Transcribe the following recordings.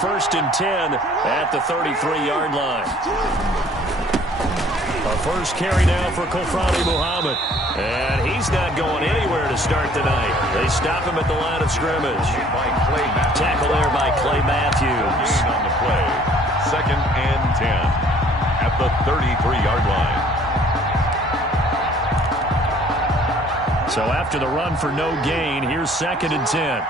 First and 10 at the 33-yard line. A first carry now for Kofrani Muhammad. And he's not going anywhere to start the night. They stop him at the line of scrimmage. Tackle there by Clay Matthews. On the play. Second and 10 at the 33-yard line. So after the run for no gain, here's second and 10.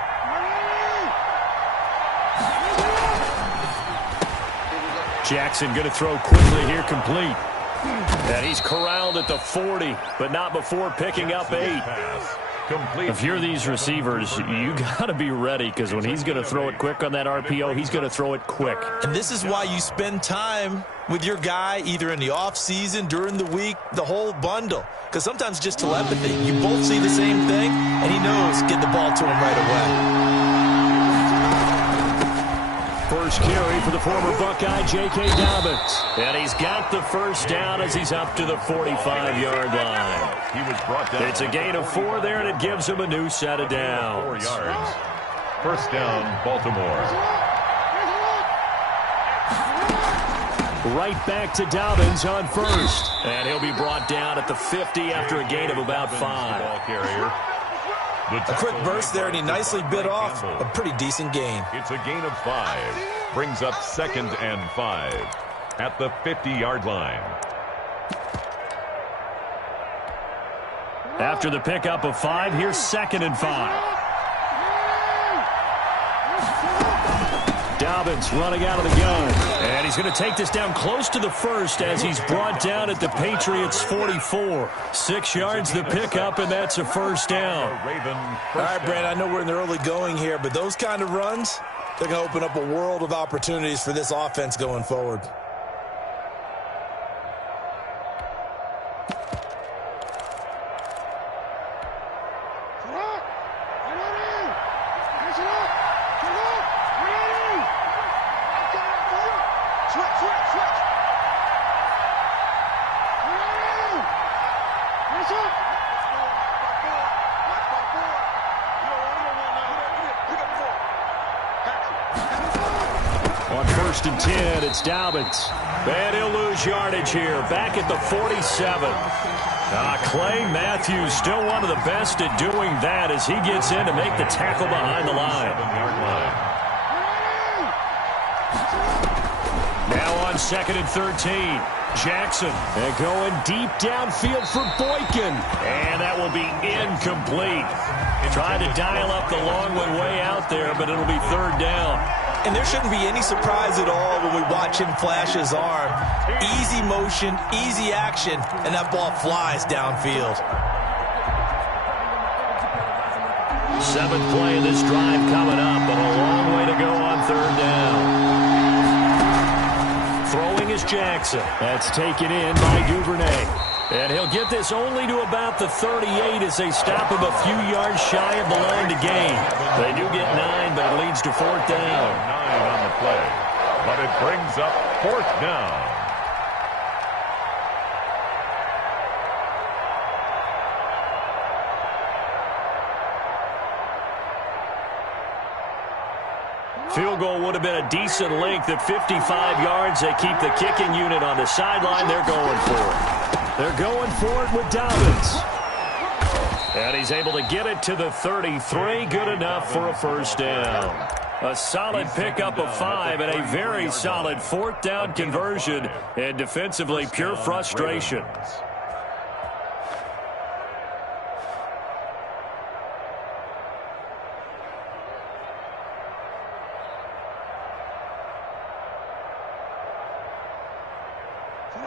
Jackson going to throw quickly here, complete. And he's corralled at the 40, but not before picking up 8. If you're these receivers, you got to be ready, because when he's going to throw it quick on that RPO, he's going to throw it quick. And this is why you spend time with your guy either in the offseason, during the week, the whole bundle. Because sometimes just telepathy. You both see the same thing, and he knows get the ball to him right away. First carry for the former Buckeye, J.K. Dobbins. And he's got the first down as he's up to the 45-yard line. He was brought down. It's a gain of 4 there, and it gives him a new set of downs. 4 yards. First down, Baltimore. Right back to Dobbins on first. And he'll be brought down at the 50 after a gain of about 5. Ball carrier. A quick burst there, and he nicely bit off a pretty decent gain. It's a gain of 5. Brings up second and 5 at the 50-yard line. After the pickup of 5, here's second and 5. Dobbins running out of the gun. And he's going to take this down close to the first as he's brought down at the Patriots' 44. 6 yards the pickup, and that's a first down. All right, Brandon, I know we're in the early going here, but those kind of runs, they're going to open up a world of opportunities for this offense going forward. On first and 10, it's Dobbins. And he'll lose yardage here, back at the 47. Clay Matthews still one of the best at doing that as he gets in to make the tackle behind the line. Now on second and 13. Jackson and going deep downfield for Boykin. And that will be incomplete. Trying to dial up the long one way out there, but it'll be third down. And there shouldn't be any surprise at all when we watch him flash his arm. Easy motion, easy action, and that ball flies downfield. 7th play of this drive coming up, but a long way to go on third down. Throwing is Jackson. That's taken in by Duvernay. And he'll get this only to about the 38 as they stop him a few yards shy of the line to gain. They do get 9, but it leads to fourth down. 9 on the play, but it brings up fourth down. Field goal would have been a decent length at 55 yards. They keep the kicking unit on the sideline. They're going for it. They're going for it with Dobbins. And he's able to get it to the 33. Good enough for a first down. A solid pickup of 5 and a very solid fourth down conversion. And defensively, pure frustration.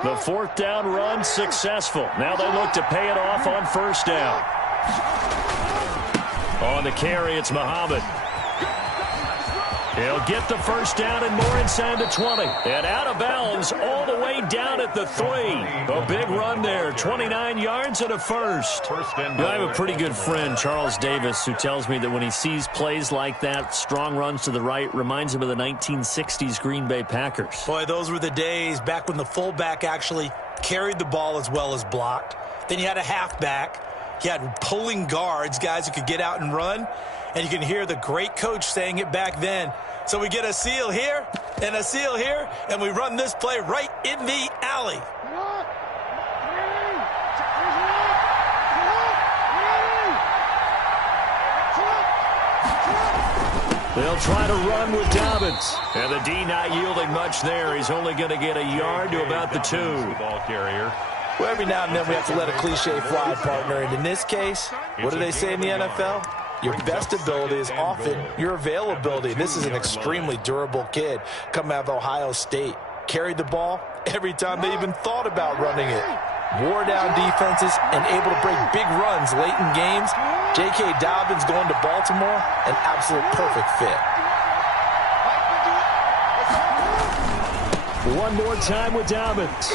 The fourth down run successful. Now they look to pay it off on first down. On the carry, it's Muhammad. He'll get the first down and more inside the 20. And out of bounds all the way down at the 3. A big run there, 29 yards and a first. I have a pretty good friend, Charles Davis, who tells me that when he sees plays like that, strong runs to the right, reminds him of the 1960s Green Bay Packers. Boy, those were the days back when the fullback actually carried the ball as well as blocked. Then you had a halfback. You had pulling guards, guys who could get out and run. And you can hear the great coach saying it back then. So we get a seal here and a seal here, and we run this play right in the alley. They'll try to run with Dobbins. And the D not yielding much there. He's only going to get a yard to about the 2. Ball carrier. Well, every now and then we have to let a cliche fly, partner. And in this case, what do they say in the NFL? Your best ability is often your availability. This is an extremely durable kid coming out of Ohio State. Carried the ball every time they even thought about running it. Wore down defenses and able to break big runs late in games. J.K. Dobbins going to Baltimore, an absolute perfect fit. One more time with Dobbins.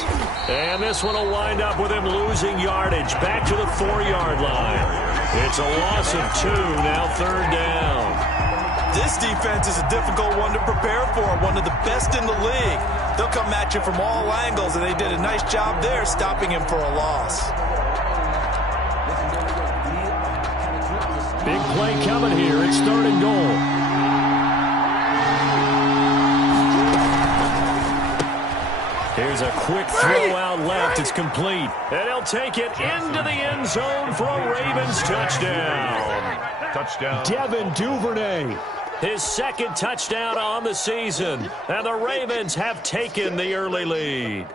And this one will wind up with him losing yardage. Back to the 4-yard line. It's a loss of 2, now 3rd down. This defense is a difficult one to prepare for, one of the best in the league. They'll come at you from all angles, and they did a nice job there stopping him for a loss. Big play coming here. It's 3rd and goal. Here's a quick throw out left. It's complete. And he'll take it into the end zone for a Ravens touchdown. Touchdown. Devin Duvernay. His 2nd touchdown on the season. And the Ravens have taken the early lead.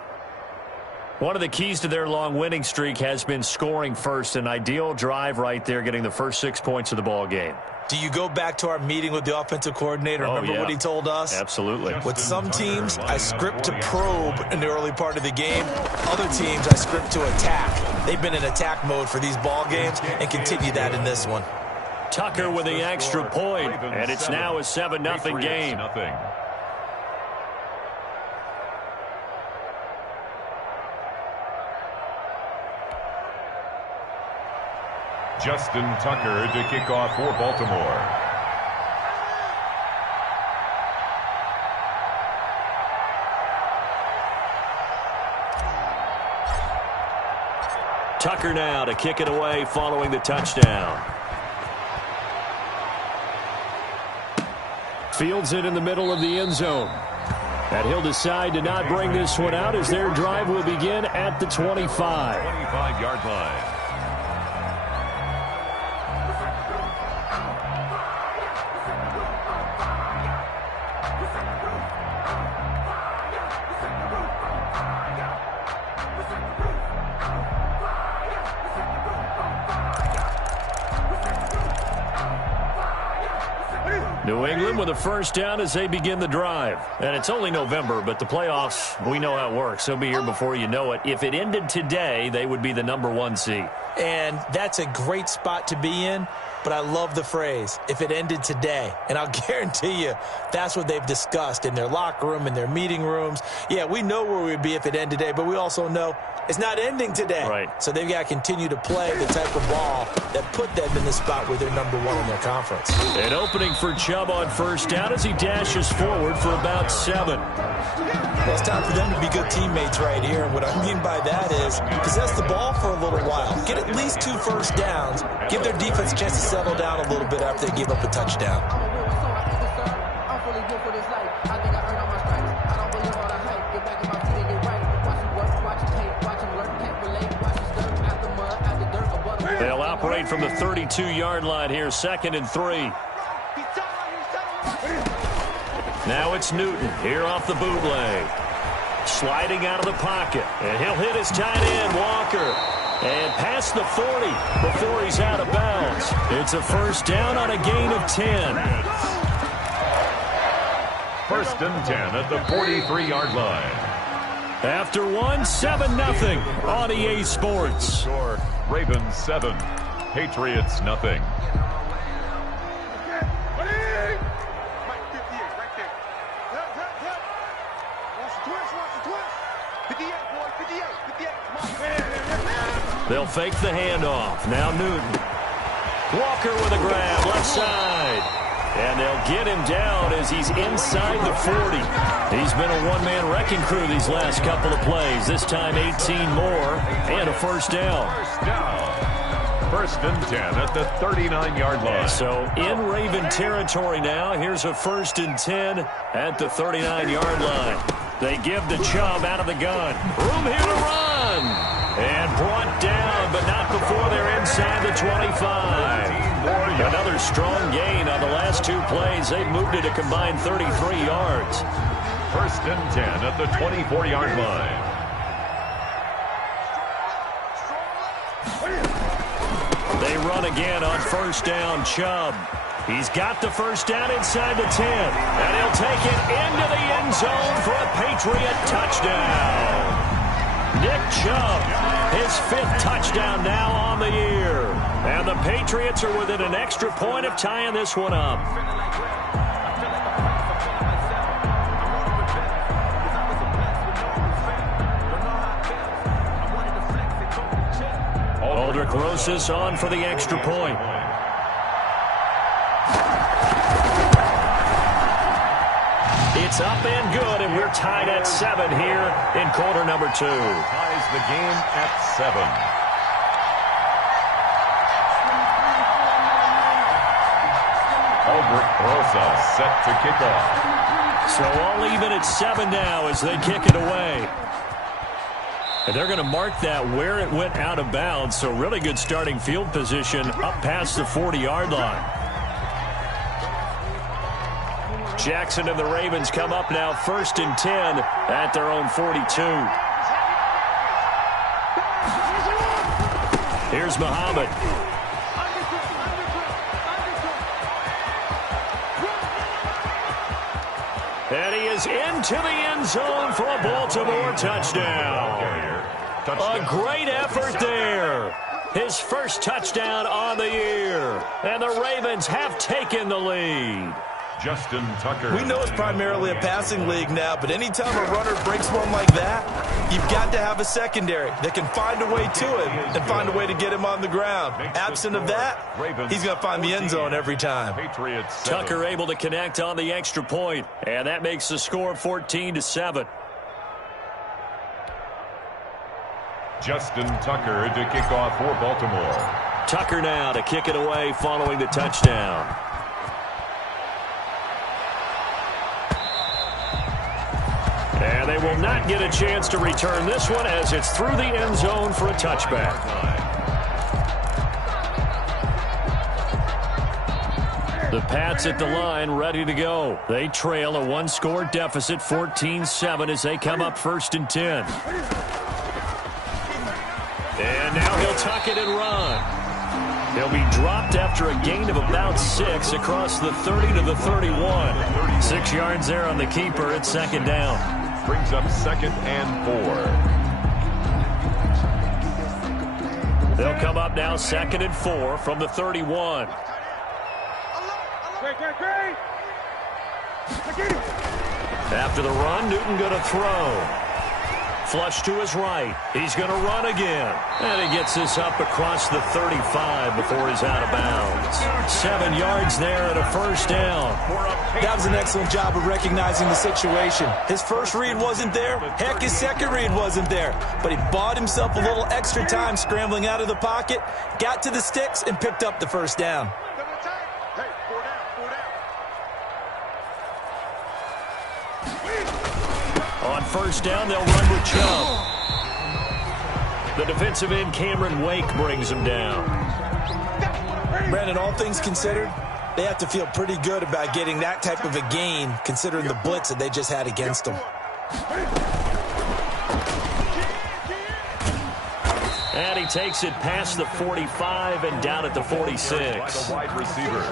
One of the keys to their long winning streak has been scoring first. An ideal drive right there, getting the first 6 points of the ball game. Do you go back to our meeting with the offensive coordinator? Remember what he told us? Absolutely. With some teams, I script to probe in the early part of the game. Other teams, I script to attack. They've been in attack mode for these ball games and continue that in this one. Tucker with the extra point, and it's now a 7-0 game. Justin Tucker to kick off for Baltimore. Tucker now to kick it away following the touchdown. Fields it in the middle of the end zone. And he'll decide to not bring this one out as their drive will begin at the 25. 25-yard line. New England with a first down as they begin the drive. And it's only November, but the playoffs, we know how it works. They'll be here before you know it. If it ended today, they would be the #1 seed. And that's a great spot to be in, but I love the phrase, if it ended today. And I'll guarantee you that's what they've discussed in their locker room, in their meeting rooms. Yeah, we know where we'd be if it ended today, but we also know it's not ending today. Right. So they've got to continue to play the type of ball that put them in the spot where they're #1 in their conference. An opening for Chubb on first down as he dashes forward for about 7. Well, it's time for them to be good teammates right here. And what I mean by that is possess the ball for a little while. Get at least 2 first downs. Give their defense a chance to settle down a little bit after they give up a touchdown. They'll operate from the 32-yard line here, 2nd and 3. Now it's Newton here off the bootleg. Sliding out of the pocket. And he'll hit his tight end, Walker. And past the 40 before he's out of bounds. It's a first down on a gain of 10. 1st and 10 at the 43-yard line. After 7-0 on EA Sports. Score, Ravens 7, Patriots nothing. They'll fake the handoff. Now Newton. Walker with a grab, left side. And they'll get him down as he's inside the 40. He's been a one-man wrecking crew these last couple of plays. This time 18 more and a first down. First and 10 at the 39-yard line. So in Raven territory now. Here's a first and 10 at the 39-yard line. They give the Chubb out of the gun. Room here to run. And brought down, but not before they're inside the 25. Another strong gain on the last two plays. They've moved it a combined 33 yards. First and 10 at the 24-yard line. They run again on first down. Chubb. He's got the first down inside the 10. And he'll take it into the end zone for a Patriot touchdown. Nick Chubb, his 5th touchdown now on the year. And the Patriots are within an extra point of tying this one up. Aldrich Rosas on for the extra point. It's up and good, and we're tied at 7 here in quarter number 2. Ties the game at 7. Aldrich Rosas set to kick off. So all even at 7 now as they kick it away. And they're going to mark that where it went out of bounds. So really good starting field position up past the 40-yard line. Jackson and the Ravens come up now first and 10 at their own 42. Here's Muhammad. And he is into the end zone for a Baltimore touchdown. A great effort there. His first touchdown on the year. And the Ravens have taken the lead. Justin Tucker. We know it's primarily a passing league now, but anytime a runner breaks one like that, you've got to have a secondary that can find a way to him and find a way to get him on the ground. Absent of that, he's going to find the end zone every time. Tucker able to connect on the extra point, and that makes the score 14-7. Justin Tucker to kick off for Baltimore. Tucker now to kick it away following the touchdown. And they will not get a chance to return this one as it's through the end zone for a touchback. The Pats at the line ready to go. They trail a one-score deficit, 14-7, as they come up first and 10. And now he'll tuck it and run. He'll be dropped after a gain of about 6 across the 30 to the 31. 6 yards there on the keeper at second down. Brings up second and 4. They'll come up now second and 4 from the 31. After the run, Newton going to throw. Flush to his right. He's going to run again. And he gets this up across the 35 before he's out of bounds. 7 yards there and a first down. That was an excellent job of recognizing the situation. His first read wasn't there. Heck, his second read wasn't there. But he bought himself a little extra time scrambling out of the pocket, got to the sticks, and picked up the first down. On first down, they'll run with Chubb. The defensive end, Cameron Wake, brings him down. Brandon, all things considered, they have to feel pretty good about getting that type of a gain, considering the blitz that they just had against them. And he takes it past the 45 and down at the 46. Wide receiver.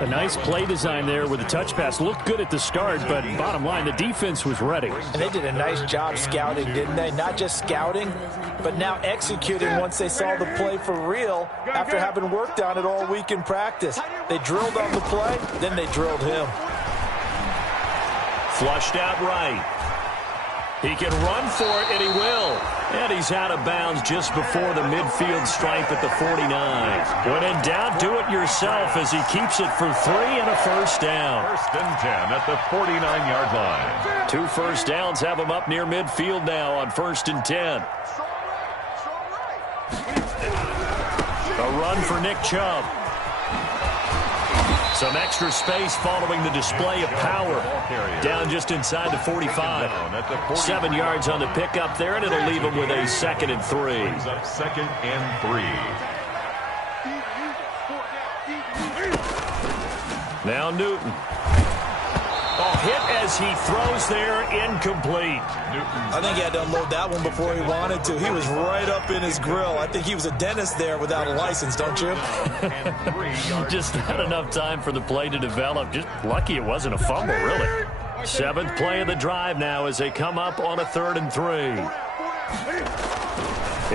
A nice play design there with the touch pass. Looked good at the start, but bottom line, the defense was ready. And they did a nice job scouting, didn't they? Not just scouting, but now executing once they saw the play for real after having worked on it all week in practice. They drilled on the play, then they drilled him. Flushed out right. He can run for it, and he will. And he's out of bounds just before the midfield stripe at the 49. When in doubt, do it yourself as he keeps it for 3 and a first down. First and 10 at the 49-yard line. 2 first downs have him up near midfield now on first and 10. A run for Nick Chubb. Some extra space following the display of power. Down just inside the 45. 7 yards on the pickup there, and it'll leave him with a 2nd and 3. Second and 3. Now Newton. Hit as he throws there, incomplete. I think he had to unload that one before he wanted to. He was right up in his grill. I think he was a dentist there without a license, don't you? Just not enough time for the play to develop. Just lucky it wasn't a fumble, really. 7th play of the drive now as they come up on a 3rd and 3.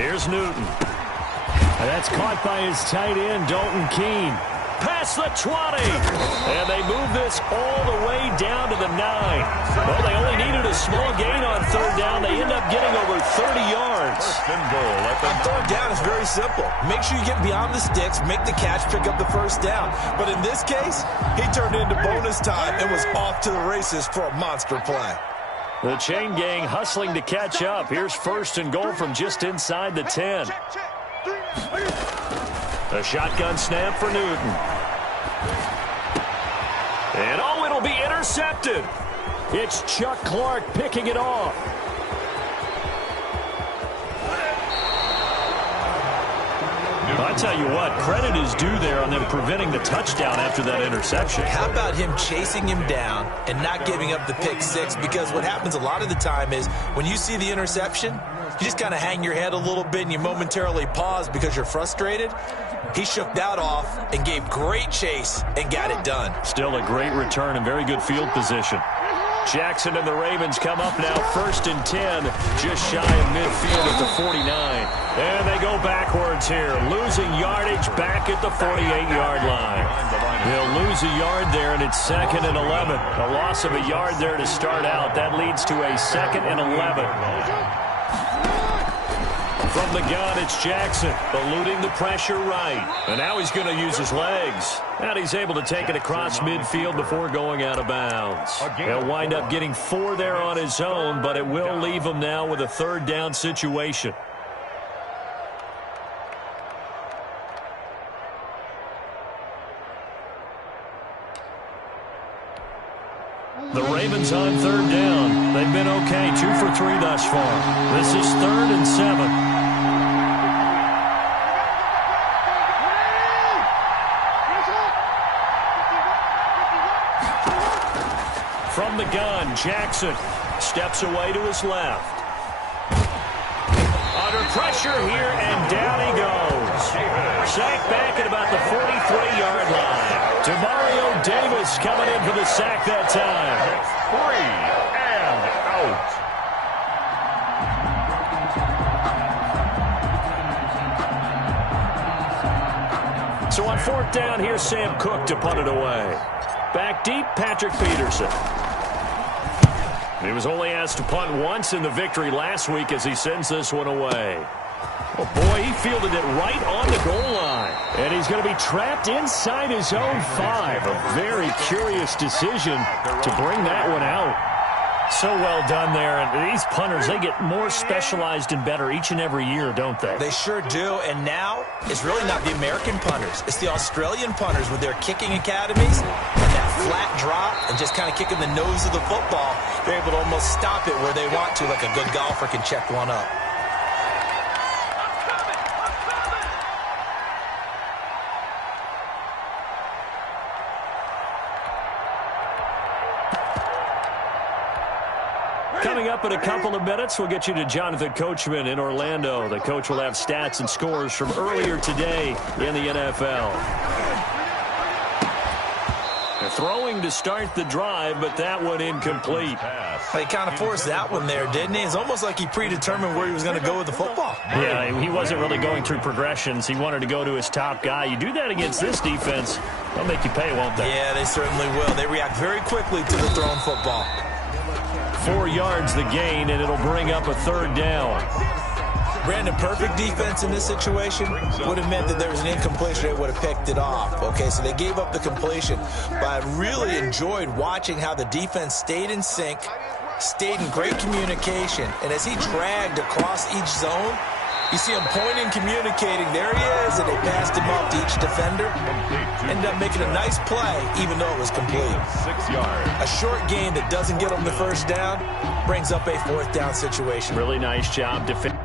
Here's Newton. And that's caught by his tight end, Dalton Keene. Past the 20. And they move this all the way down to the 9. Well, they only needed a small gain on 3rd down. They end up getting over 30 yards. On 3rd down, it's very simple. Make sure you get beyond the sticks, make the catch, pick up the 1st down. But in this case, he turned it into bonus time and was off to the races for a monster play. The chain gang hustling to catch up. Here's 1st and goal from just inside the 10. A shotgun snap for Newton. And it'll be intercepted. It's Chuck Clark picking it off. I tell you what, credit is due there on them preventing the touchdown after that interception. How about him chasing him down and not giving up the pick 6? Because what happens a lot of the time is when you see the interception, you just kind of hang your head a little bit and you momentarily pause because you're frustrated. He shook that off and gave great chase and got it done. Still a great return and very good field position. Jackson and the Ravens come up now 1st and 10, just shy of midfield at the 49. And they go backwards here, losing yardage back at the 48-yard line. They'll lose a yard there, and it's 2nd and 11. A loss of a yard there to start out. That leads to a 2nd and 11. From the gun, it's Jackson, eluding the pressure right. And now he's going to use his legs. And he's able to take it across midfield before going out of bounds. He'll wind up getting 4 there on his own, but it will leave him now with a 3rd down situation. The Ravens on 3rd down. They've been okay, 2 for 3 thus far. This is 3rd and 7. From the gun, Jackson steps away to his left. Under pressure here, and down he goes. Sacked back at about the 43-yard line. Demario Davis coming in for the sack that time. 3 and out. So on 4th down, here's Sam Cook to punt it away. Back deep, Patrick Peterson. He was only asked to punt once in the victory last week as he sends this one away. Oh, boy, he fielded it right on the goal line. And he's going to be trapped inside his own 5. A very curious decision to bring that one out. So well done there. And these punters, they get more specialized and better each and every year, don't they? They sure do. And now it's really not the American punters. It's the Australian punters with their kicking academies. And that flat drop and just kind of kicking the nose of the football. They're able to almost stop it where they want to, like a good golfer can check one up. Coming up in a couple of minutes, we'll get you to Jonathan Coachman in Orlando. The coach will have stats and scores from earlier today in the NFL. They're throwing to start the drive, but that one incomplete. He kind of forced that one there, didn't he? It's almost like he predetermined where he was going to go with the football. Yeah, he wasn't really going through progressions. He wanted to go to his top guy. You do that against this defense, they'll make you pay, won't they? Yeah, they certainly will. They react very quickly to the thrown football. 4 yards the gain, and it'll bring up a 3rd down. Brandon, perfect defense in this situation would have meant that there was an incompletion. They would have picked it off. Okay, so they gave up the completion. But I really enjoyed watching how the defense stayed in sync, stayed in great communication, and as he dragged across each zone, You see him pointing, communicating. There he is, and they passed him off to each defender. Ended up making a nice play, even though it was complete. 6 yards. A short gain that doesn't get him the first down brings up a fourth down situation. Really nice job defending.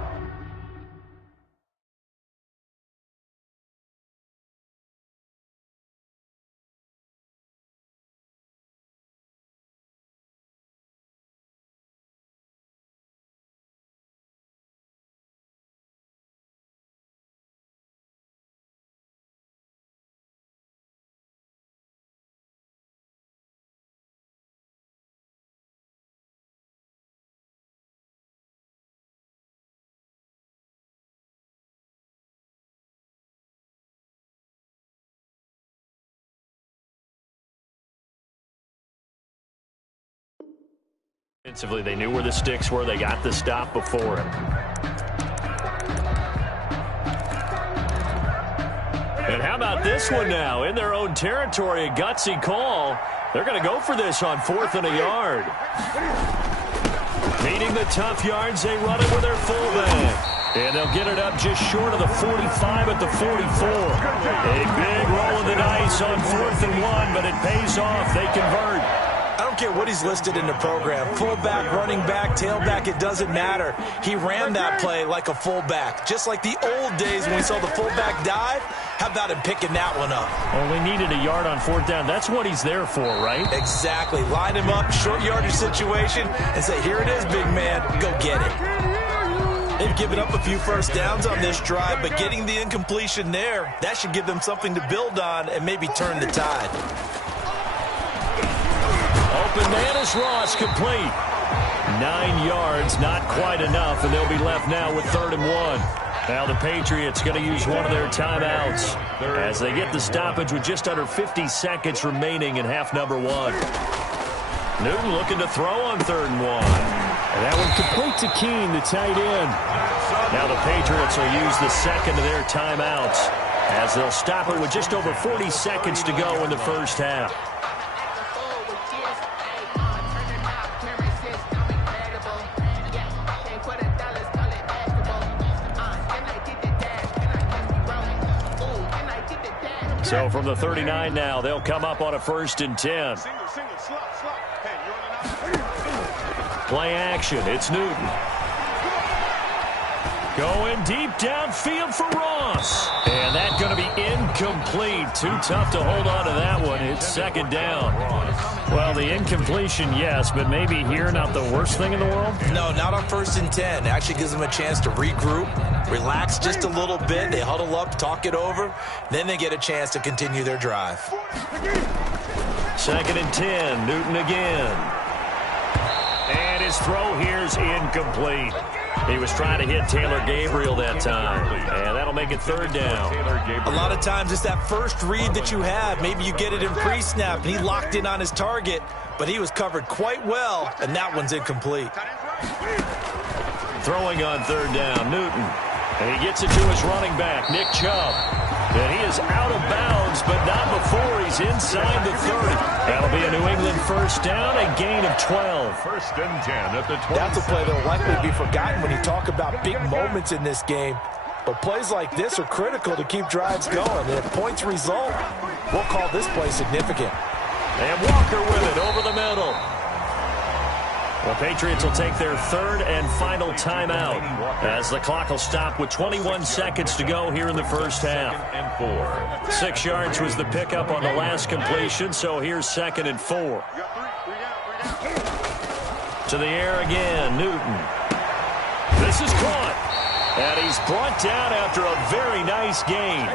Defensively, they knew where the sticks were. They got the stop before him. And how about this one now? In their own territory, a gutsy call. They're going to go for this on 4th and a yard. Needing the tough yards, they run it with their fullback. And they'll get it up just short of the 45 at the 44. A big roll of the dice on 4th and 1, but it pays off. They convert. I don't care what he's listed in the program. Fullback, running back, tailback, it doesn't matter. He ran that play like a fullback. Just like the old days when we saw the fullback dive. How about him picking that one up? Only needed a yard on 4th down. That's what he's there for, right? Exactly. Line him up, short yardage situation, and say, here it is, big man. Go get it. They've given up a few first downs on this drive, but getting the incompletion there, that should give them something to build on and maybe turn the tide. Open man is Ross, complete. 9 yards, not quite enough, and they'll be left now with 3rd and 1. Now the Patriots going to use one of their timeouts as they get the stoppage with just under 50 seconds remaining in half number 1. Newton looking to throw on 3rd and 1. And that one complete to Keene, the tight end. Now the Patriots will use the second of their timeouts as they'll stop it with just over 40 seconds to go in the first half. So from the 39 now, they'll come up on a 1st and 10. Play action. It's Newton. Going deep downfield for Ross. And that's going to be incomplete. Too tough to hold on to that one. It's 2nd down. Well, the incompletion, yes, but maybe here not the worst thing in the world? No, not on 1st and 10. It actually gives them a chance to regroup, relax just a little bit. They huddle up, talk it over. Then they get a chance to continue their drive. 2nd and 10. Newton again. And his throw here's incomplete. He was trying to hit Taylor Gabriel that time. And that'll make it 3rd down. A lot of times it's that first read that you have. Maybe you get it in pre-snap, and he locked in on his target, but he was covered quite well, and that one's incomplete. Throwing on 3rd down, Newton. And he gets it to his running back, Nick Chubb. And he is out of bounds, but not before he's inside the 30. That'll be a New England 1st down, a gain of 12. 1st and 10 at the 20. That's a play that will likely be forgotten when you talk about big moments in this game. But plays like this are critical to keep drives going. And if points result, we'll call this play significant. And Walker with it over the middle. The Patriots will take their 3rd and final timeout as the clock will stop with 21 seconds to go here in the first half. 6 yards was the pickup on the last completion, so here's 2nd and 4. To the air again, Newton. This is caught. And he's brought down after a very nice gain.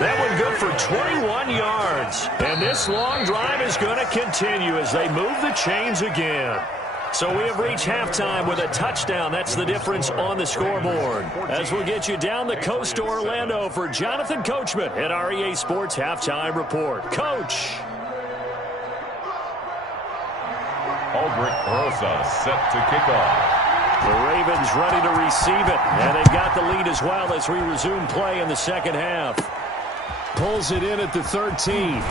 That one good for 21 yards. And this long drive is going to continue as they move the chains again. So we have reached halftime with a touchdown. That's the difference on the scoreboard. As we'll get you down the coast to Orlando for Jonathan Coachman at our EA Sports Halftime Report. Coach. Aldrich Rosa set to kick off. The Ravens ready to receive it. And they've got the lead as well as we resume play in the second half. Pulls it in at the 13.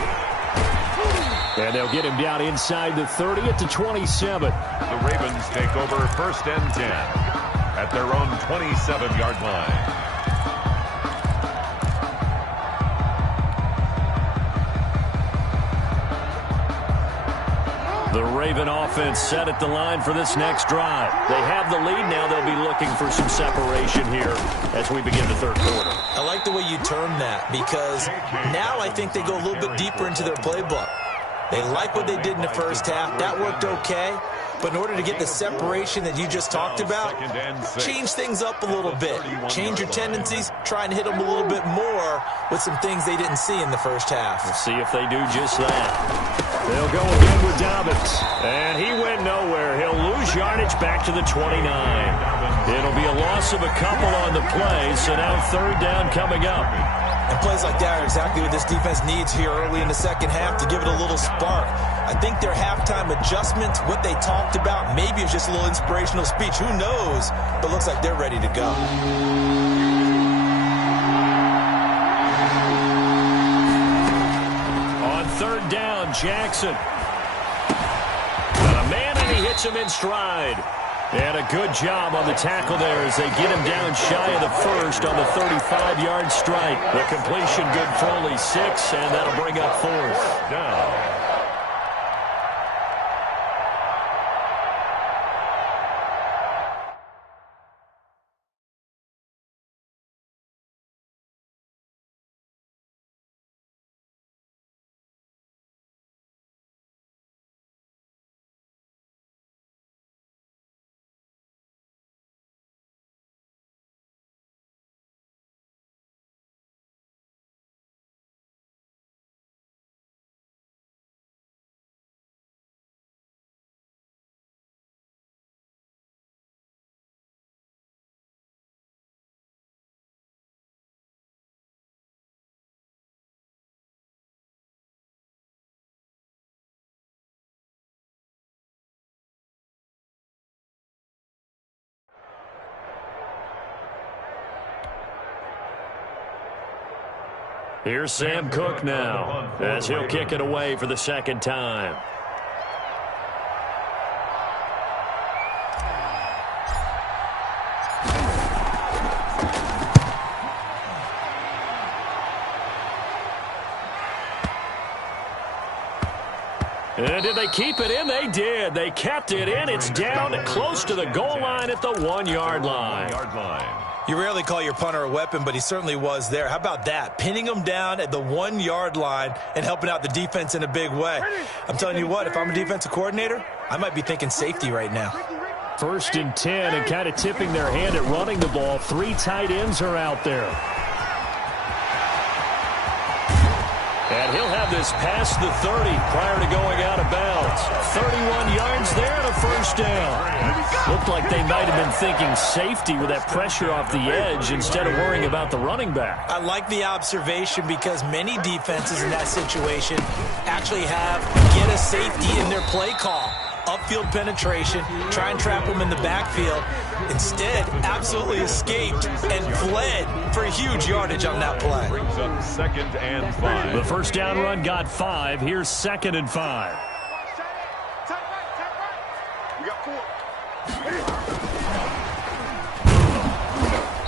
And they'll get him down inside the 30 at the 27. The Ravens take over 1st and 10. at their own 27-yard line. The Raven offense set at the line for this next drive. They have the lead now. They'll be looking for some separation here as we begin the third quarter. I like the way you term that because now I think they go a little bit deeper into their playbook. They like what they did in the first half. That worked okay. But in order to get the separation that you just talked about, change things up a little bit. Change your tendencies, try and hit them a little bit more with some things they didn't see in the first half. We'll see if they do just that. They'll go again with Dobbins. And he went nowhere. He'll lose yardage back to the 29. It'll be a loss of a couple on the play, so now third down coming up. And plays like that are exactly what this defense needs here early in the second half to give it a little spark. I think their halftime adjustments, what they talked about, maybe it was just a little inspirational speech. Who knows? But looks like they're ready to go. On third down, Jackson. Got a man, and he hits him in stride. And a good job on the tackle there as they get him down shy of the first on the 35-yard strike. The completion good for only 6, and that'll bring up fourth down. Here's Sam Cook now as he'll kick it away for the second time. And did they keep it in? They did. They kept it in. It's down close to the goal line at the 1-yard line. You rarely call your punter a weapon, but he certainly was there. How about that? Pinning him down at the 1-yard line and helping out the defense in a big way. I'm telling you what, if I'm a defensive coordinator, I might be thinking safety right now. 1st and 10 and kind of tipping their hand at running the ball. 3 tight ends are out there. And he'll have this past the 30 prior to going out of bounds. 31 yards there and a first down. Looked like they might have been thinking safety with that pressure off the edge instead of worrying about the running back. I like the observation because many defenses in that situation actually have get a safety in their play call. Upfield penetration, try and trap them in the backfield. Instead, absolutely escaped and fled for huge yardage on that play. Brings up 2nd and 5. The first down run got 5. Here's 2nd and 5.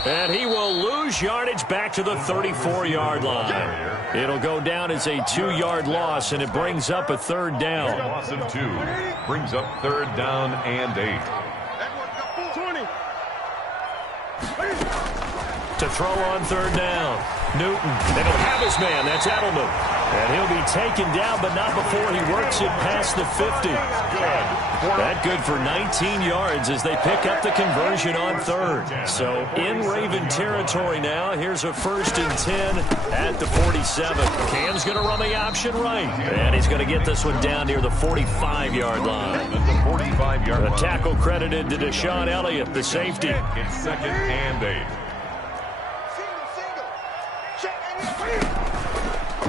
And he will lose yardage back to the 34-yard line. It'll go down as a 2-yard loss, and it brings up a third down. Loss of 2 brings up 3rd down and 8. To throw on 3rd down. Newton, and he'll have his man. That's Edelman. And he'll be taken down, but not before he works it past the 50. That good for 19 yards as they pick up the conversion on 3rd. So in Raven territory now. Here's a 1st and 10 at the 47. Cam's going to run the option right. And he's going to get this one down near the 45-yard line. At the 45-yard line. A tackle credited to Deshaun Elliott, the safety. It's 2nd and 8.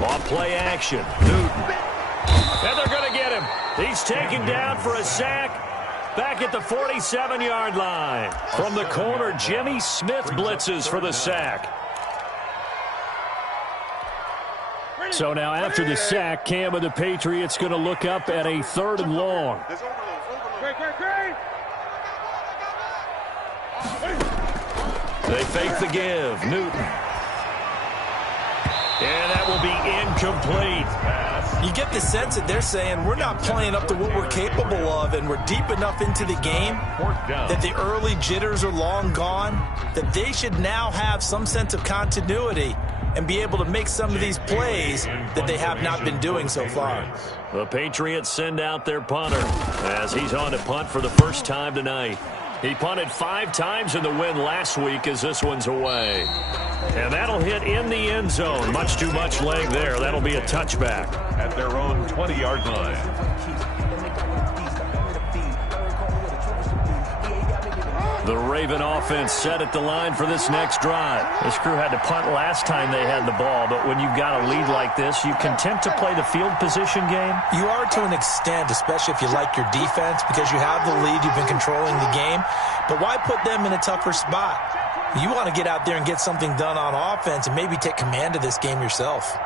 On play action, Newton. And they're going to get him. He's taken down for a sack back at the 47-yard line. From the corner, Jimmy Smith blitzes for the sack. So now after the sack, Cam of the Patriots going to look up at a 3rd and long. They fake the give. Newton. And that will be incomplete. You get the sense that they're saying we're not playing up to what we're capable of, and we're deep enough into the game that the early jitters are long gone, that they should now have some sense of continuity and be able to make some of these plays that they have not been doing so far. The Patriots send out their punter as he's on to punt for the first time tonight. He punted 5 times in the win last week as this one's away. And that'll hit in the end zone. Much too much leg there. That'll be a touchback. At their own 20-yard line. The Raven offense set at the line for this next drive. This crew had to punt last time they had the ball, but when you've got a lead like this, you content to play the field position game? You are to an extent, especially if you like your defense, because you have the lead, you've been controlling the game. But why put them in a tougher spot? You want to get out there and get something done on offense and maybe take command of this game yourself.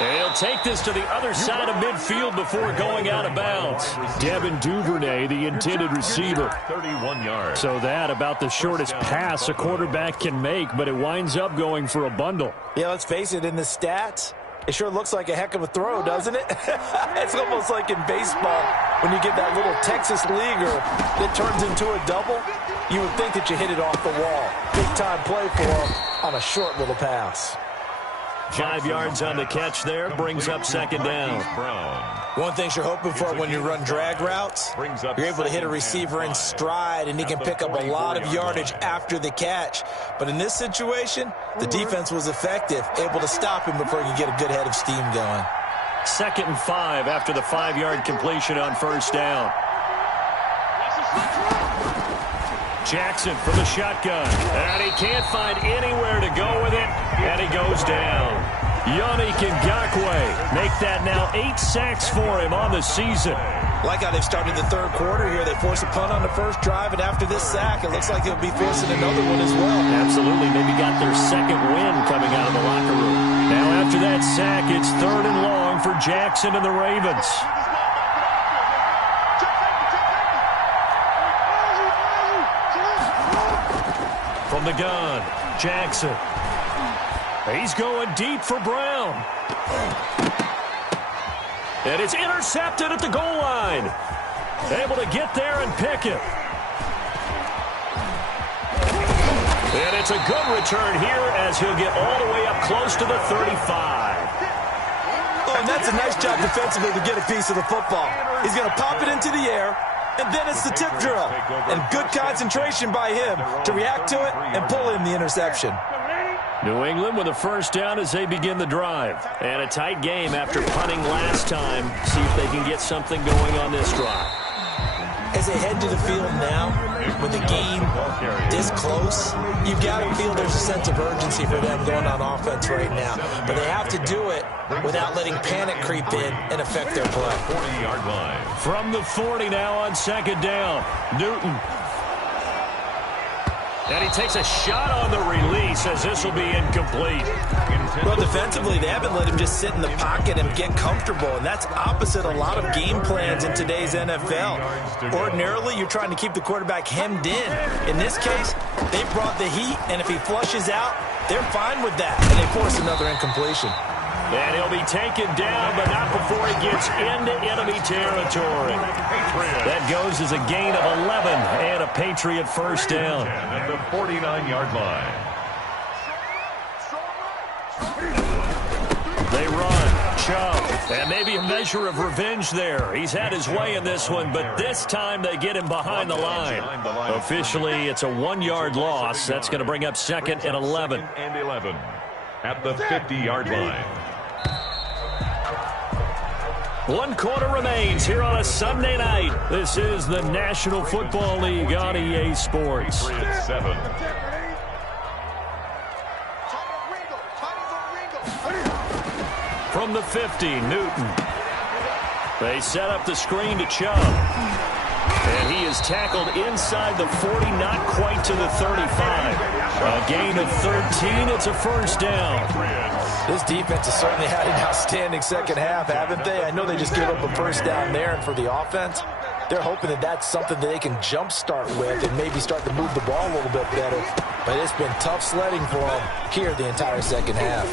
They'll take this to the other side of midfield before going out of bounds. Devin Duvernay, the intended receiver. 31 yards. So that about the shortest pass a quarterback can make, but it winds up going for a bundle. Yeah, let's face it, in the stats, it sure looks like a heck of a throw, doesn't it? It's almost like in baseball when you get that little Texas leaguer that turns into a double. You would think that you hit it off the wall. Big-time play for him on a short little pass. 5 yards on the catch there, brings up second down. One thing you're hoping for when you run drag routes, you're able to hit a receiver in stride, and he can pick up a lot of yardage after the catch. But in this situation, the defense was effective, able to stop him before he could get a good head of steam going. 2nd and 5 after the 5-yard completion on first down. Jackson from the shotgun, and he can't find anywhere to go with it, and he goes down. Yannick Ngakoue make that now 8 sacks for him on the season. Like how they've started the third quarter here. They force a punt on the first drive, and after this sack, it looks like they'll be forcing another one as well. Absolutely. Maybe got their second win coming out of the locker room. Now after that sack, it's 3rd and long for Jackson and the Ravens. From the gun, Jackson. He's going deep for Brown. And it's intercepted at the goal line. Able to get there and pick it. And it's a good return here as he'll get all the way up close to the 35. Oh, and that's a nice job defensively to get a piece of the football. He's going to pop it into the air, and then it's the tip drill. And good concentration by him to react to it and pull in the interception. New England with a first down as they begin the drive. And a tight game after punting last time. See if they can get something going on this drive. As they head to the field now, with the game this close, you've got to feel there's a sense of urgency for them going on offense right now. But they have to do it without letting panic creep in and affect their play. 40-yard line. From the 40 now on second down, Newton. And he takes a shot on the release as this will be incomplete. Well, defensively, they haven't let him just sit in the pocket and get comfortable, and that's opposite a lot of game plans in today's NFL. Ordinarily, you're trying to keep the quarterback hemmed in. In this case, they brought the heat, and if he flushes out, they're fine with that, and they force another incompletion. And he'll be taken down, but not before he gets into enemy territory. That goes as a gain of 11 and a Patriot first down. At the 49-yard line. They run, Chubb, and maybe a measure of revenge there. He's had his way in this one, but this time they get him behind the line. Officially, it's a 1-yard loss. That's going to bring up 2nd and 11. 2nd and 11 at the 50-yard line. 1 quarter remains here on a Sunday night. This is the National Football League on EA Sports. Patriots 7. From the 50, Newton. They set up the screen to Chubb. And he is tackled inside the 40, not quite to the 35. A gain of 13, it's a first down. This defense has certainly had an outstanding second half, haven't they? I know they just gave up a first down there, and for the offense, they're hoping that that's something that they can jumpstart with and maybe start to move the ball a little bit better. But it's been tough sledding for them here the entire second half.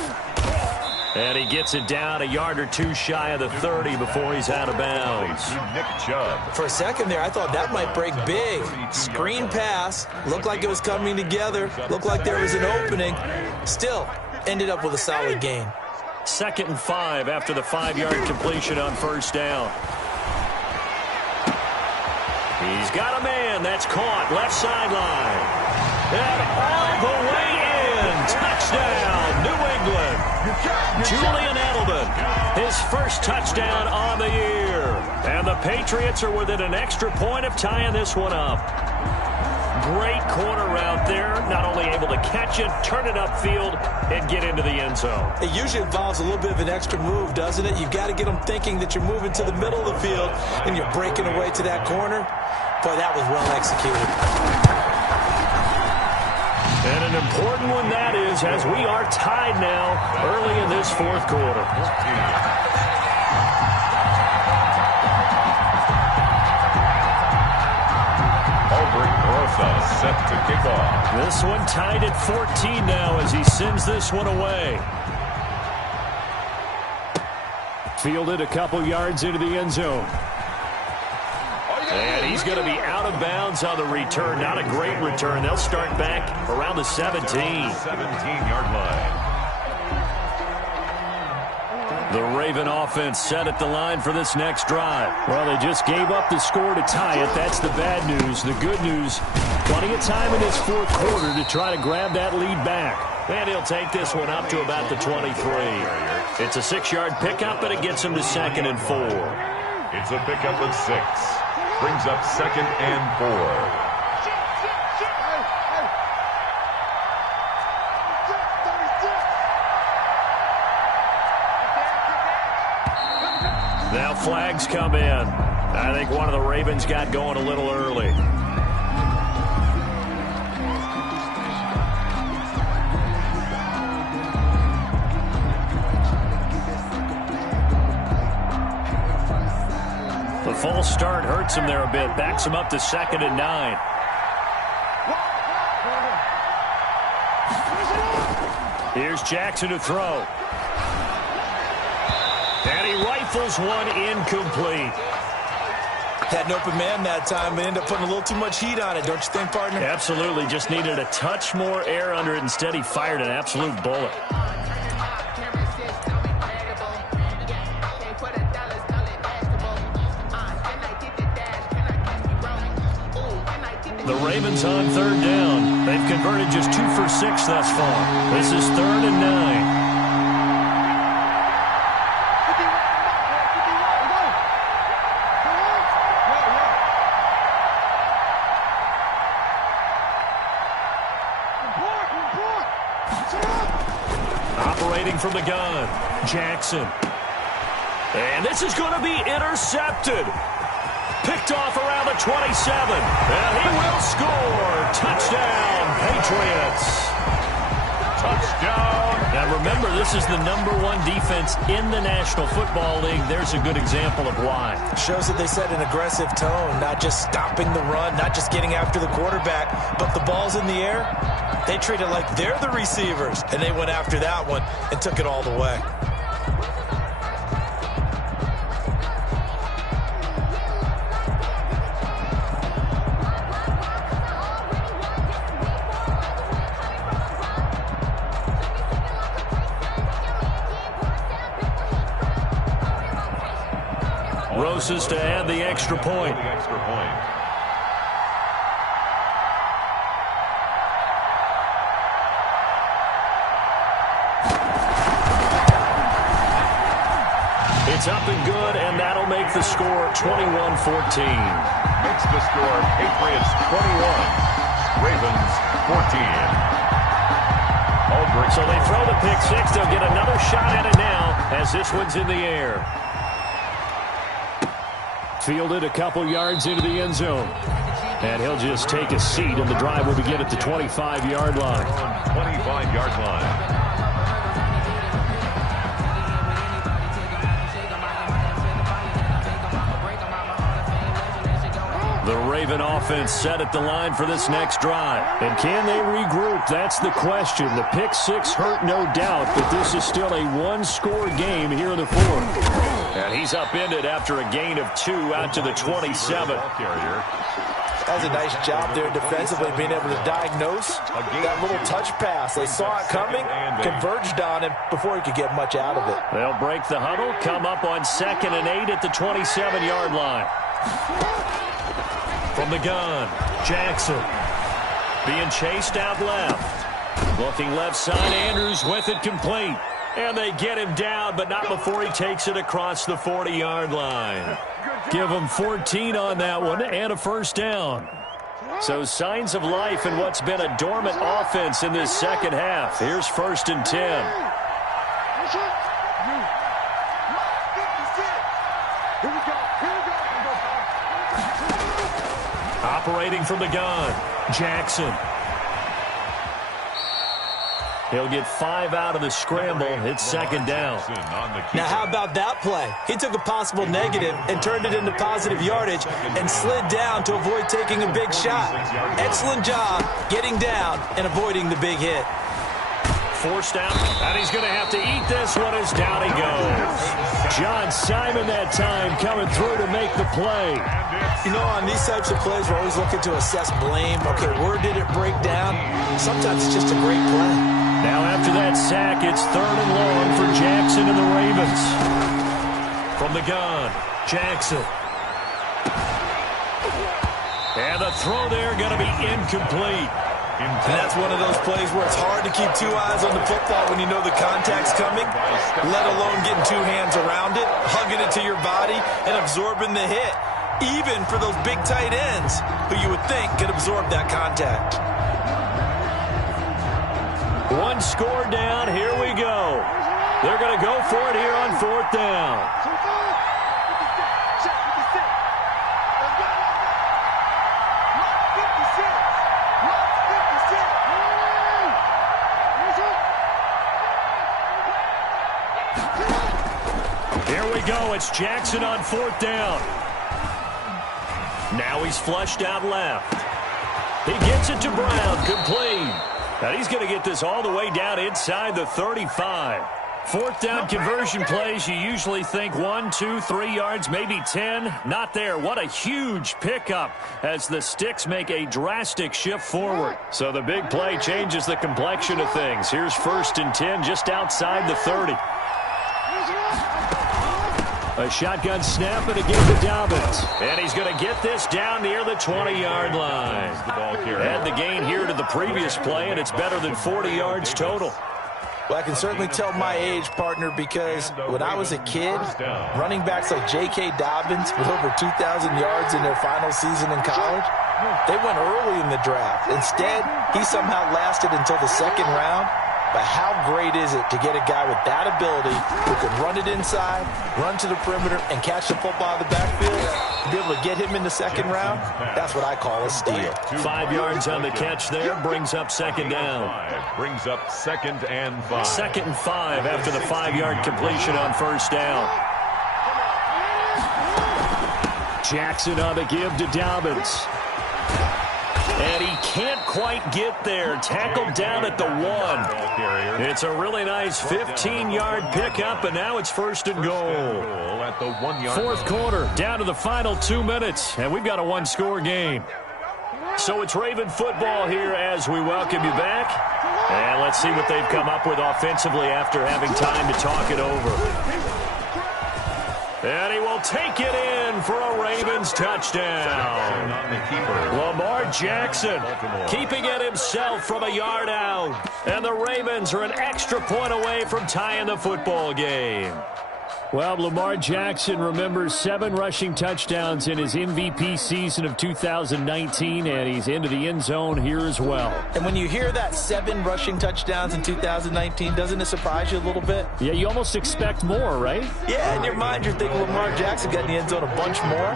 And he gets it down a yard or two shy of the 30 before he's out of bounds. Nick Chubb. For a second there, I thought that might break big. Screen pass. Looked like it was coming together. Looked like there was an opening. Still, ended up with a solid gain. 2nd and 5 after the 5-yard completion on first down. He's got a man. That's caught. Left sideline. And all the way in. Touchdown, New England. Julian Edelman, his first touchdown on the year. And the Patriots are within an extra point of tying this one up. Great corner route there. Not only able to catch it, turn it upfield, and get into the end zone. It usually involves a little bit of an extra move, doesn't it? You've got to get them thinking that you're moving to the middle of the field and you're breaking away to that corner. Boy, that was well executed. And an important one that is, as we are tied now early in this fourth quarter. Set to kick off. This one tied at 14 now as he sends this one away. Fielded a couple yards into the end zone. And he's going to be out of bounds on the return. Not a great return. They'll start back around the 17. 17-yard line. The Raven offense set at the line for this next drive. Well, they just gave up the score to tie it. That's the bad news. The good news, plenty of time in this fourth quarter to try to grab that lead back. And he'll take this one up to about the 23. It's a 6-yard pickup, but it gets him to 2nd and 4. It's a pickup of 6. Brings up 2nd and 4. Now flags come in. I think one of the Ravens got going a little early. The false start hurts him there a bit. Backs him up to 2nd and 9. Here's Jackson to throw. And he rifles one incomplete. Had an open man that time, but ended up putting a little too much heat on it, don't you think, partner? Absolutely. Just needed a touch more air under it. Instead, he fired an absolute bullet. The Ravens on 3rd down. They've converted just 2 for 6 thus far. This is 3rd and 9. Operating from the gun, Jackson. And this is going to be intercepted. Picked off around the 27. And he will score. Touchdown, Patriots. Touchdown. And remember, this is the #1 defense in the National Football League. There's a good example of why. Shows that they set an aggressive tone, not just stopping the run, not just getting after the quarterback, but the ball's in the air. They treat it like they're the receivers, and they went after that one and took it all the way. Rosas to add the extra point. It's up and good, and that'll make the score 21-14. Makes the score Patriots 21, Ravens 14. Aldrich. So they throw the pick six. They'll get another shot at it now as this one's in the air. Fielded a couple yards into the end zone. And he'll just take a seat, and the drive will begin at the 25-yard line. 25-yard line. The Raven offense set at the line for this next drive. And can they regroup? That's the question. The pick six hurt, no doubt, but this is still a one-score game here in the fourth. And he's upended after a gain of 2 out to the 27. That's a nice job there defensively, being able to diagnose that little touch pass. They saw it coming, converged on him before he could get much out of it. They'll break the huddle, come up on 2nd and 8 at the 27-yard line. From the gun, Jackson being chased out left. Looking left side, Andrews with it complete. And they get him down, but not before he takes it across the 40-yard line. Give him 14 on that one and a first down. So signs of life in what's been a dormant offense in this second half. Here's 1st and 10. Operating from the gun, Jackson. He'll get 5 out of the scramble. It's 2nd down. Now, how about that play? He took a possible negative and turned it into positive yardage and slid down to avoid taking a big shot. Excellent job getting down and avoiding the big hit. Forced out, and he's going to have to eat this one as down he goes. John Simon that time coming through to make the play. You know, on these types of plays, we're always looking to assess blame. Okay, where did it break down? Sometimes it's just a great play. Now after that sack, it's 3rd and long for Jackson and the Ravens. From the gun, Jackson. And the throw there going to be incomplete. And that's one of those plays where it's hard to keep 2 eyes on the football when you know the contact's coming, let alone getting 2 hands around it, hugging it to your body, and absorbing the hit, even for those big tight ends who you would think could absorb that contact. 1 score down. Here we go. They're going to go for it here on 4th down. Here we go. It's Jackson on 4th down. Now he's flushed out left. He gets it to Brown. Complete. And he's going to get this all the way down inside the 35. 4th down conversion plays, you usually think 1, 2, 3 yards, maybe 10. Not there. What a huge pickup as the Sticks make a drastic shift forward. So the big play changes the complexion of things. Here's 1st and 10 just outside the 30. A shotgun snap and a give to Dobbins. And he's going to get this down near the 20-yard line. Add the gain here to the previous play, and it's better than 40 yards total. Well, I can certainly tell my age, partner, because when I was a kid, running backs like J.K. Dobbins with over 2,000 yards in their final season in college, they went early in the draft. Instead, he somehow lasted until the 2nd round. But how great is it to get a guy with that ability who can run it inside, run to the perimeter, and catch the football out of the backfield? To be able to get him in the 2nd round, that's what I call a steal. 5 yards on the catch there, brings up 2nd down. Brings up 2nd and 5. 2nd and 5 after the 5-yard completion on 1st down. Jackson on the give to Dobbins. And he can't quite get there. Tackled down at the 1. It's a really nice 15-yard pickup, and now it's 1st and goal. At the 1-yard 4th quarter, down to the final 2 minutes, and we've got a 1-score game. So it's Raven football here as we welcome you back. And let's see what they've come up with offensively after having time to talk it over. And he will take it in for a Ravens touchdown. Lamar Jackson keeping it himself from a yard out. And the Ravens are an extra point away from tying the football game. Well, Lamar Jackson remembers 7 rushing touchdowns in his MVP season of 2019, and he's into the end zone here as well. And when you hear that 7 rushing touchdowns in 2019, doesn't it surprise you a little bit? Yeah, you almost expect more, right? Yeah, in your mind, you're thinking Lamar Jackson got in the end zone a bunch more.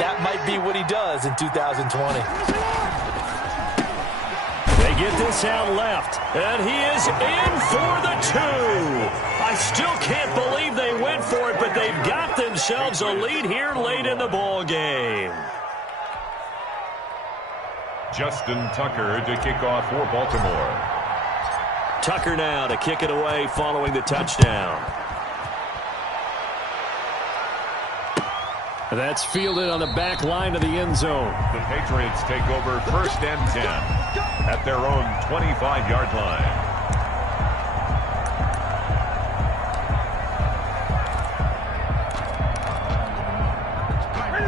That might be what he does in 2020. They get this out left, and he is in for the 2. I still can't believe they went for it, but they've got themselves a lead here late in the ball game. Justin Tucker to kick off for Baltimore. Tucker now to kick it away following the touchdown. That's fielded on the back line of the end zone. The Patriots take over 1st and 10 at their own 25-yard line.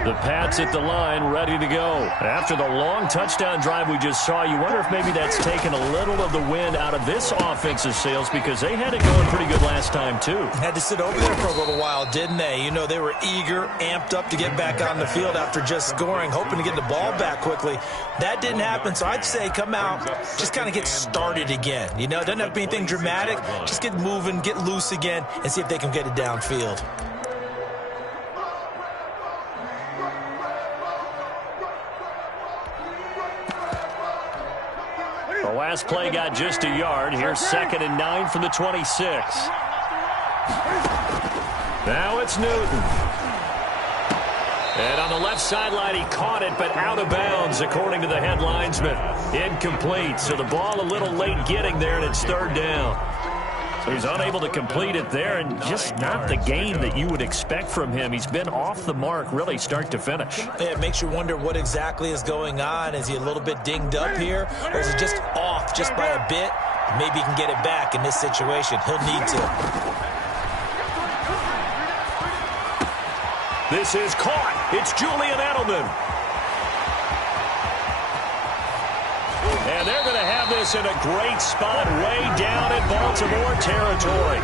The Pats at the line, ready to go. After the long touchdown drive we just saw, you wonder if maybe that's taken a little of the wind out of this offense's sails because they had it going pretty good last time, too. Had to sit over there for a little while, didn't they? You know, they were eager, amped up to get back on the field after just scoring, hoping to get the ball back quickly. That didn't happen, so I'd say come out, just kind of get started again. You know, it doesn't have to be anything dramatic. Just get moving, get loose again, and see if they can get it downfield. The last play got just a yard. Here's 2nd and 9 from the 26. Now it's Newton. And on the left sideline, he caught it, but out of bounds, according to the head linesman. Incomplete. So the ball a little late getting there, and it's 3rd down. So he's unable to complete it there, and just not the game that you would expect from him. He's been off the mark, really, start to finish. Yeah, it makes you wonder what exactly is going on. Is he a little bit dinged up here, or is he just off just by a bit? Maybe he can get it back in this situation. He'll need to. This is caught. It's Julian Edelman. And they're going to have this in a great spot way down in Baltimore territory.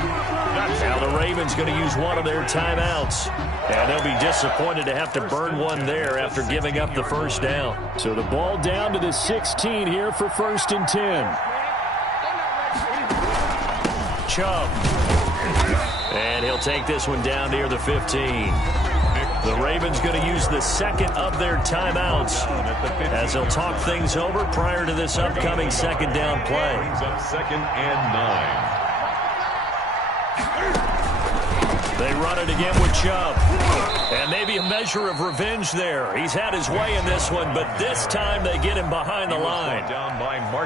Now the Ravens going to use one of their timeouts. And they'll be disappointed to have to burn one there after giving up the 1st down. So the ball down to the 16 here for 1st and 10. Chubb. And he'll take this one down near the 15. The Ravens going to use the 2nd of their timeouts as they'll talk things over prior to this upcoming 2nd down play. Brings up 2nd and 9. They run it again with Chubb. And maybe a measure of revenge there. He's had his way in this one, but this time they get him behind the line.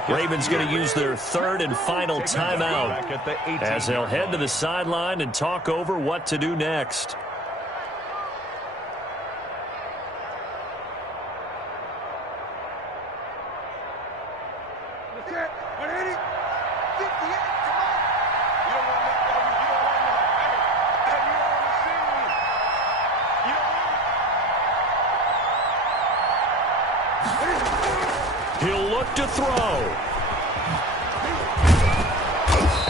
Ravens going to use their 3rd and final timeout as they'll head to the sideline and talk over what to do next. He'll look to throw.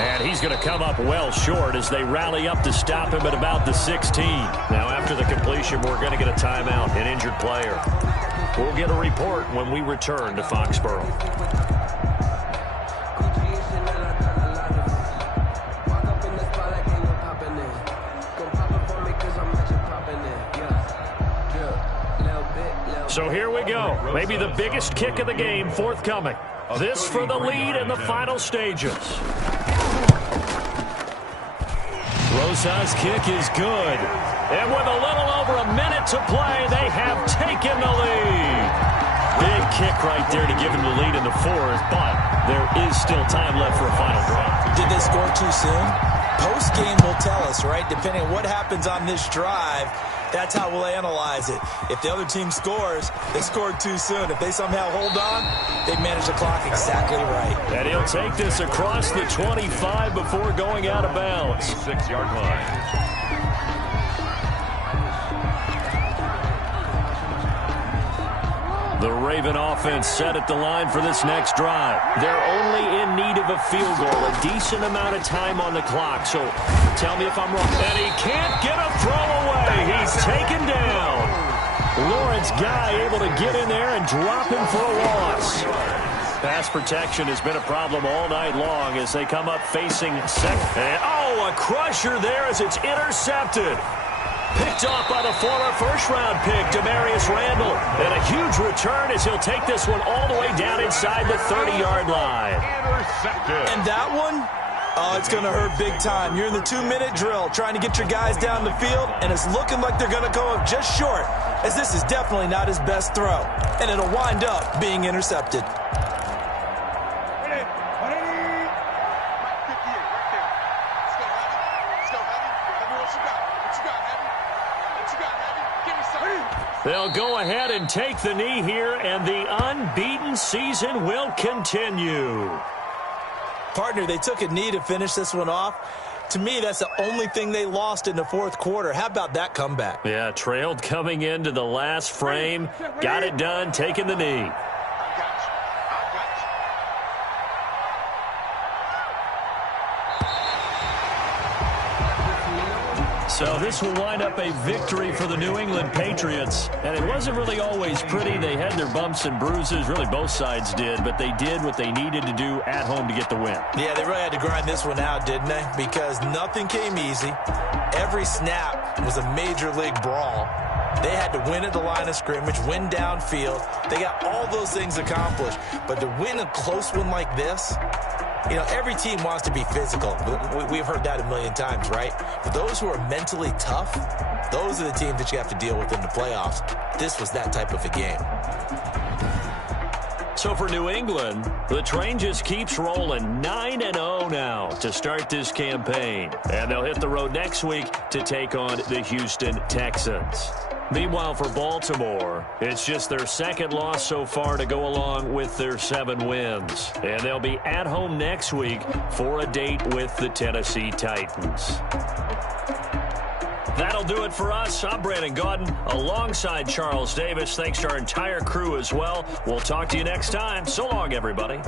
And he's going to come up well short as they rally up to stop him at about the 16. Now after the completion, we're going to get a timeout, an injured player. We'll get a report when we return to Foxborough. So here we go. Maybe the biggest kick of the game forthcoming. This for the lead in the final stages. Rosa's kick is good. And with a little over a minute to play, they have taken the lead. Big kick right there to give them the lead in the 4th, but there is still time left for a final drive. Did they score too soon? Post-game will tell us, right? Depending on what happens on this drive, that's how we'll analyze it. If the other team scores, they scored too soon. If they somehow hold on, they manage the clock exactly right. And he'll take this across the 25 before going out of bounds. 6-yard line. The Raven offense set at the line for this next drive. They're only in need of a field goal, a decent amount of time on the clock. So tell me if I'm wrong. And he can't get a throw away. He's taken down. Lawrence Guy able to get in there and drop him for a loss. Pass protection has been a problem all night long as they come up facing second. And, oh, a crusher there as it's intercepted. Picked off by the former first-round pick, Demarius Randall. And a huge return as he'll take this one all the way down inside the 30-yard line. Intercepted. And that one, Oh, it's going to hurt big time. You're in the 2-minute drill trying to get your guys down the field, and it's looking like they're going to go up just short, as this is definitely not his best throw, and it'll wind up being intercepted. They'll go ahead and take the knee here, and the unbeaten season will continue. Partner, they took a knee to finish this one off. To me, that's the only thing they lost in the fourth quarter. How about that comeback? Yeah, trailed coming into the last frame. Got it done, taking the knee. So this will wind up a victory for the New England Patriots. And it wasn't really always pretty. They had their bumps and bruises. Really, both sides did. But they did what they needed to do at home to get the win. Yeah, they really had to grind this one out, didn't they? Because nothing came easy. Every snap was a major league brawl. They had to win at the line of scrimmage, win downfield. They got all those things accomplished. But to win a close one like this, you know, every team wants to be physical. We've heard that a million times, right? But those who are mentally tough, those are the teams that you have to deal with in the playoffs. This was that type of a game. So for New England, the train just keeps rolling 9-0 now to start this campaign. And they'll hit the road next week to take on the Houston Texans. Meanwhile, for Baltimore, it's just their second loss so far to go along with their 7 wins. And they'll be at home next week for a date with the Tennessee Titans. That'll do it for us. I'm Brandon Gaudin alongside Charles Davis. Thanks to our entire crew as well. We'll talk to you next time. So long, everybody.